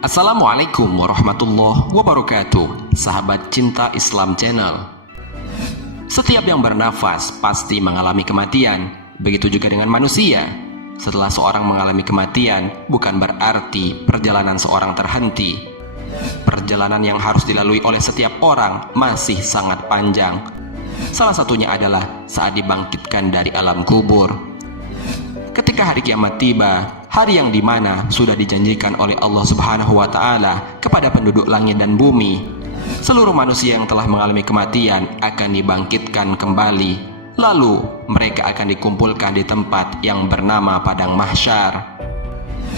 Assalamualaikum warahmatullahi wabarakatuh, sahabat cinta Islam Channel. Setiap yang bernafas pasti mengalami kematian, begitu juga dengan manusia. Setelah seorang mengalami kematian, bukan berarti perjalanan seorang terhenti. Perjalanan yang harus dilalui oleh setiap orang masih sangat panjang. Salah satunya adalah saat dibangkitkan dari alam kubur. Ketika hari kiamat tiba, hari yang dimana sudah dijanjikan oleh Allah Subhanahu wa Ta'ala kepada penduduk langit dan bumi, seluruh manusia yang telah mengalami kematian akan dibangkitkan kembali. Lalu mereka akan dikumpulkan di tempat yang bernama Padang Mahsyar.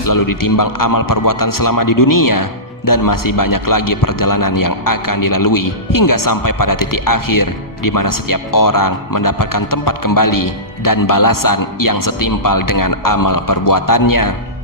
Lalu ditimbang amal perbuatan selama di dunia, dan masih banyak lagi perjalanan yang akan dilalui hingga sampai pada titik akhir di mana setiap orang mendapatkan tempat kembali dan balasan yang setimpal dengan amal perbuatannya.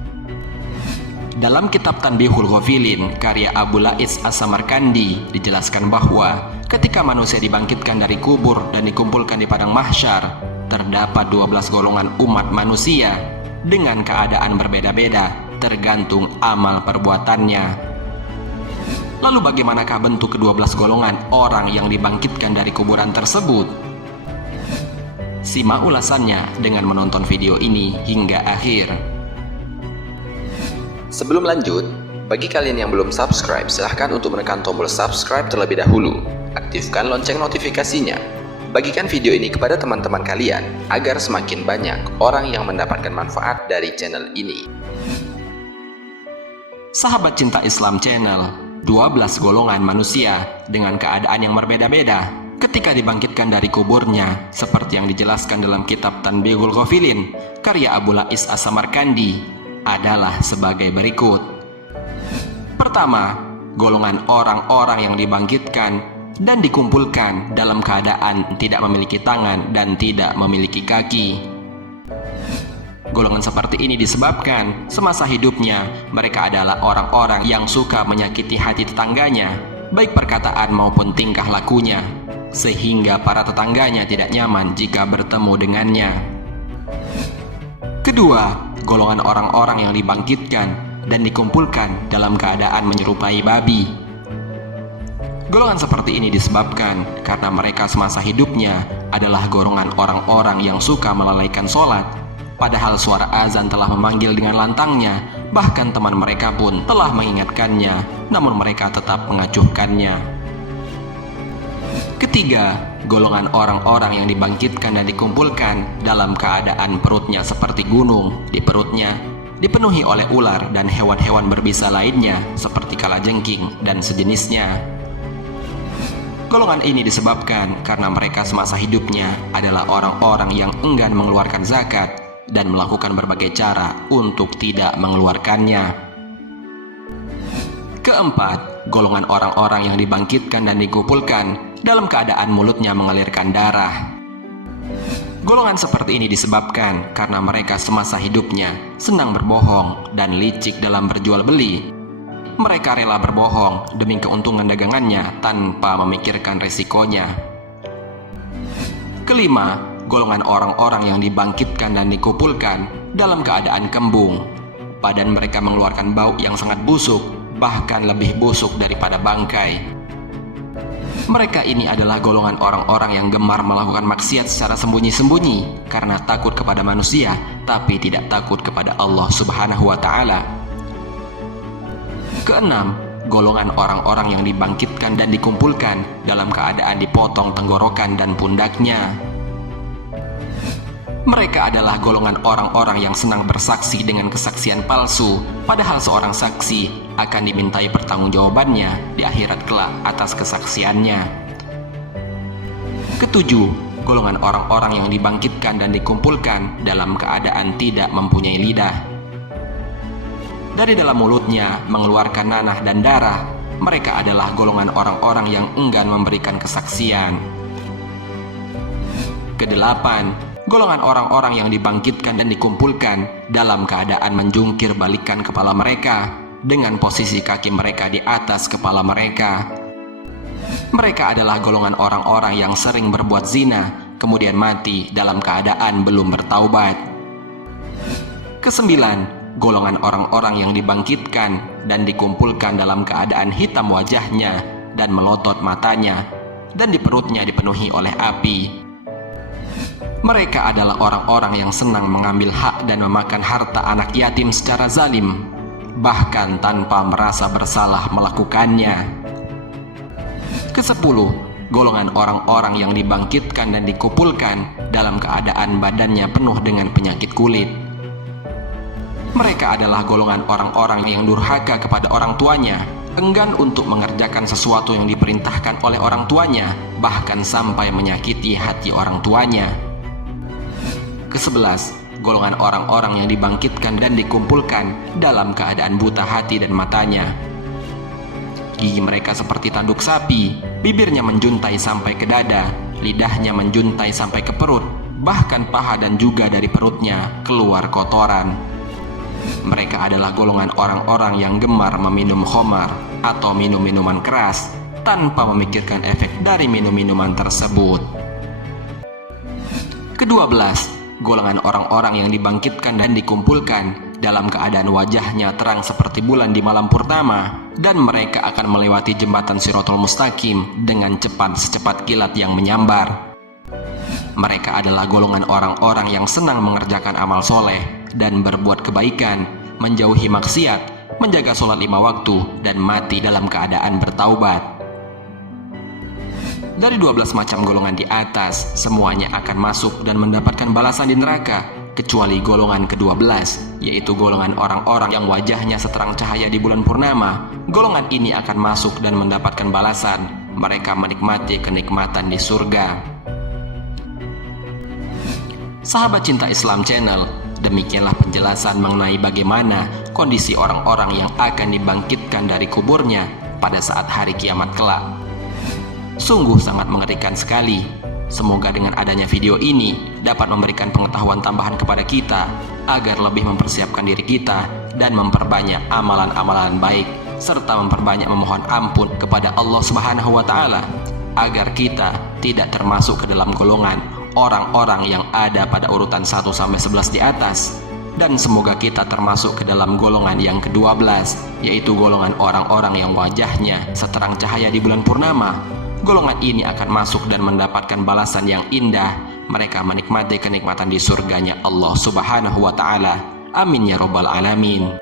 Dalam kitab Tanbihul Ghafilin karya Abu Lais As-Samarkandi dijelaskan bahwa ketika manusia dibangkitkan dari kubur dan dikumpulkan di padang mahsyar, terdapat 12 golongan umat manusia dengan keadaan berbeda-beda tergantung amal perbuatannya. Lalu bagaimanakah bentuk ke-12 golongan orang yang dibangkitkan dari kuburan tersebut? Simak ulasannya dengan menonton video ini hingga akhir. Sebelum lanjut, bagi kalian yang belum subscribe, silahkan untuk menekan tombol subscribe terlebih dahulu. Aktifkan lonceng notifikasinya. Bagikan video ini kepada teman-teman kalian agar semakin banyak orang yang mendapatkan manfaat dari channel ini. Sahabat cinta Islam Channel, 12 golongan manusia dengan keadaan yang berbeda-beda ketika dibangkitkan dari kuburnya, seperti yang dijelaskan dalam kitab Tanbihul Ghafilin karya Abu Lais As-Samarkandi, adalah sebagai berikut. Pertama, golongan orang-orang yang dibangkitkan dan dikumpulkan dalam keadaan tidak memiliki tangan dan tidak memiliki kaki. Golongan seperti ini disebabkan semasa hidupnya mereka adalah orang-orang yang suka menyakiti hati tetangganya, baik perkataan maupun tingkah lakunya, sehingga para tetangganya tidak nyaman jika bertemu dengannya. Kedua, golongan orang-orang yang dibangkitkan dan dikumpulkan dalam keadaan menyerupai babi. Golongan seperti ini disebabkan karena mereka semasa hidupnya adalah golongan orang-orang yang suka melalaikan sholat, padahal suara azan telah memanggil dengan lantangnya, bahkan teman mereka pun telah mengingatkannya, namun mereka tetap mengacuhkannya. Ketiga, golongan orang-orang yang dibangkitkan dan dikumpulkan dalam keadaan perutnya seperti gunung, di perutnya dipenuhi oleh ular dan hewan-hewan berbisa lainnya seperti kalajengking dan sejenisnya. Golongan ini disebabkan karena mereka semasa hidupnya adalah orang-orang yang enggan mengeluarkan zakat dan melakukan berbagai cara untuk tidak mengeluarkannya. Keempat, golongan orang-orang yang dibangkitkan dan dikumpulkan dalam keadaan mulutnya mengalirkan darah. Golongan seperti ini disebabkan karena mereka semasa hidupnya senang berbohong dan licik dalam berjual beli. Mereka rela berbohong demi keuntungan dagangannya tanpa memikirkan resikonya. Kelima, golongan orang-orang yang dibangkitkan dan dikumpulkan dalam keadaan kembung. Badan mereka mengeluarkan bau yang sangat busuk, bahkan lebih busuk daripada bangkai. Mereka ini adalah golongan orang-orang yang gemar melakukan maksiat secara sembunyi-sembunyi karena takut kepada manusia, tapi tidak takut kepada Allah Subhanahu wa Ta'ala. Keenam, golongan orang-orang yang dibangkitkan dan dikumpulkan dalam keadaan dipotong tenggorokan dan pundaknya. Mereka adalah golongan orang-orang yang senang bersaksi dengan kesaksian palsu, padahal seorang saksi akan dimintai pertanggungjawabannya di akhirat kelak atas kesaksiannya. Ketujuh, golongan orang-orang yang dibangkitkan dan dikumpulkan dalam keadaan tidak mempunyai lidah. Dari dalam mulutnya mengeluarkan nanah dan darah. Mereka adalah golongan orang-orang yang enggan memberikan kesaksian. Kedelapan, golongan orang-orang yang dibangkitkan dan dikumpulkan dalam keadaan menjungkir balikan kepala mereka dengan posisi kaki mereka di atas kepala mereka. Mereka adalah golongan orang-orang yang sering berbuat zina, kemudian mati dalam keadaan belum bertaubat. Kesembilan, golongan orang-orang yang dibangkitkan dan dikumpulkan dalam keadaan hitam wajahnya dan melotot matanya, dan di perutnya dipenuhi oleh api. Mereka adalah orang-orang yang senang mengambil hak dan memakan harta anak yatim secara zalim, bahkan tanpa merasa bersalah melakukannya. Kesepuluh, golongan orang-orang yang dibangkitkan dan dikumpulkan dalam keadaan badannya penuh dengan penyakit kulit. Mereka adalah golongan orang-orang yang durhaka kepada orang tuanya, enggan untuk mengerjakan sesuatu yang diperintahkan oleh orang tuanya, bahkan sampai menyakiti hati orang tuanya. Kesebelas, golongan orang-orang yang dibangkitkan dan dikumpulkan dalam keadaan buta hati dan matanya. Gigi mereka seperti tanduk sapi, bibirnya menjuntai sampai ke dada, lidahnya menjuntai sampai ke perut, bahkan paha dan juga dari perutnya keluar kotoran. Mereka adalah golongan orang-orang yang gemar meminum khamar atau minum minuman keras tanpa memikirkan efek dari minum-minuman tersebut. Kedua belas, golongan orang-orang yang dibangkitkan dan dikumpulkan dalam keadaan wajahnya terang seperti bulan di malam purnama, dan mereka akan melewati jembatan Shirathul Mustaqim dengan cepat secepat kilat yang menyambar. Mereka adalah golongan orang-orang yang senang mengerjakan amal soleh dan berbuat kebaikan, menjauhi maksiat, menjaga sholat 5 waktu, dan mati dalam keadaan bertaubat. Dari 12 macam golongan di atas, semuanya akan masuk dan mendapatkan balasan di neraka, kecuali golongan ke-12, yaitu golongan orang-orang yang wajahnya seterang cahaya di bulan purnama. Golongan ini akan masuk dan mendapatkan balasan. Mereka menikmati kenikmatan di surga. Sahabat Cinta Islam Channel, demikianlah penjelasan mengenai bagaimana kondisi orang-orang yang akan dibangkitkan dari kuburnya pada saat hari kiamat kelak. Sungguh sangat mengerikan sekali. Semoga dengan adanya video ini dapat memberikan pengetahuan tambahan kepada kita agar lebih mempersiapkan diri kita dan memperbanyak amalan-amalan baik, serta memperbanyak memohon ampun kepada Allah Subhanahu wa Ta'ala agar kita tidak termasuk ke dalam golongan orang-orang yang ada pada urutan 1 sampai 11 di atas. Dan semoga kita termasuk ke dalam golongan yang ke-12, yaitu golongan orang-orang yang wajahnya seterang cahaya di bulan purnama. Golongan ini akan masuk dan mendapatkan balasan yang indah. Mereka menikmati kenikmatan di surganya Allah Subhanahu wa Ta'ala. Amin ya rabbal alamin.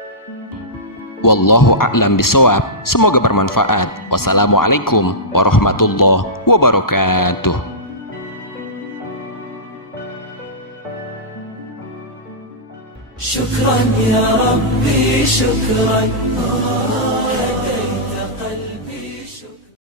Wallahu a'lam bishawab. Semoga bermanfaat. Wassalamualaikum warahmatullahi wabarakatuh. شكرا يا ربي شكرا